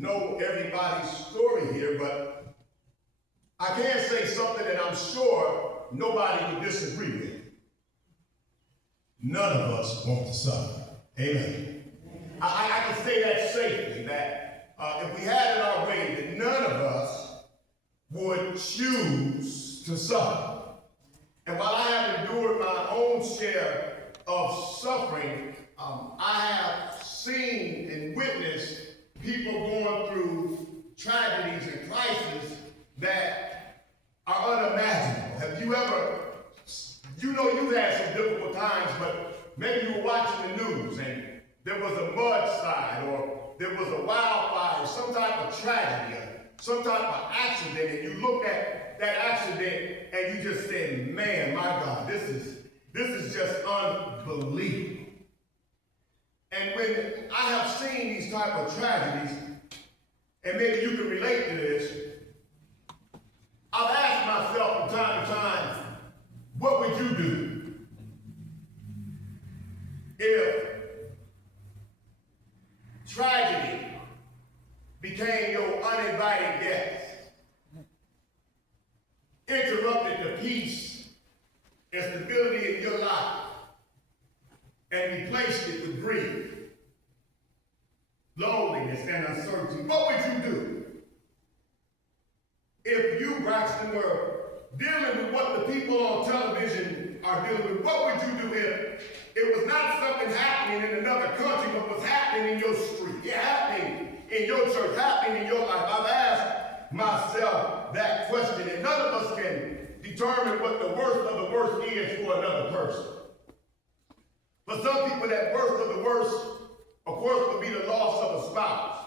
know everybody's story here, but I can say something that I'm sure nobody would disagree with. None of us want to suffer. Amen. I can say that safely, that if we had it our way, that none of us would choose to suffer. And while I have endured my own share of suffering, I have seen and witnessed people going through tragedies and crises that are unimaginable. Have you ever, you've had some difficult times, but maybe you were watching the news and there was a mudslide or there was a wildfire, some type of tragedy, some type of accident, and you look at that accident and you just say, man, my God, this is just unbelievable. And when I have seen these type of tragedies, and maybe you can relate to this, I've asked myself from time to time, what would you do if tragedy became your uninvited guest, interrupted the peace and stability in your life, and replaced it with grief, loneliness, and uncertainty? What would you do if you, Braxton, were dealing with what the people on television are dealing with? What would you do if it was not something happening in another country, but was happening in your street, happening in your church, happening in your life? I've asked myself that question, and none of us can determine what the worst of the worst is for another person. For some people, that worst of the worst, of course, would be the loss of a spouse,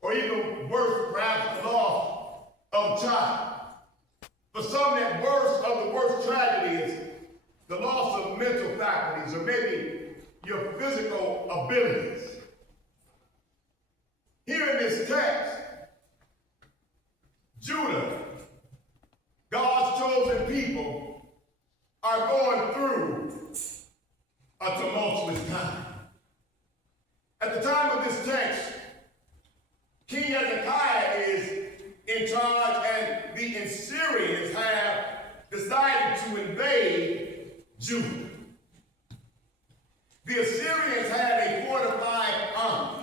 or even worse, perhaps the loss of a child. For some, that worst of the worst tragedy is the loss of mental faculties, or maybe your physical abilities. Here in this text, Judah, God's chosen people, are going through a tumultuous time. At the time of this text, King Hezekiah is in charge, and the Assyrians have decided to invade Judah. The Assyrians had a fortified army.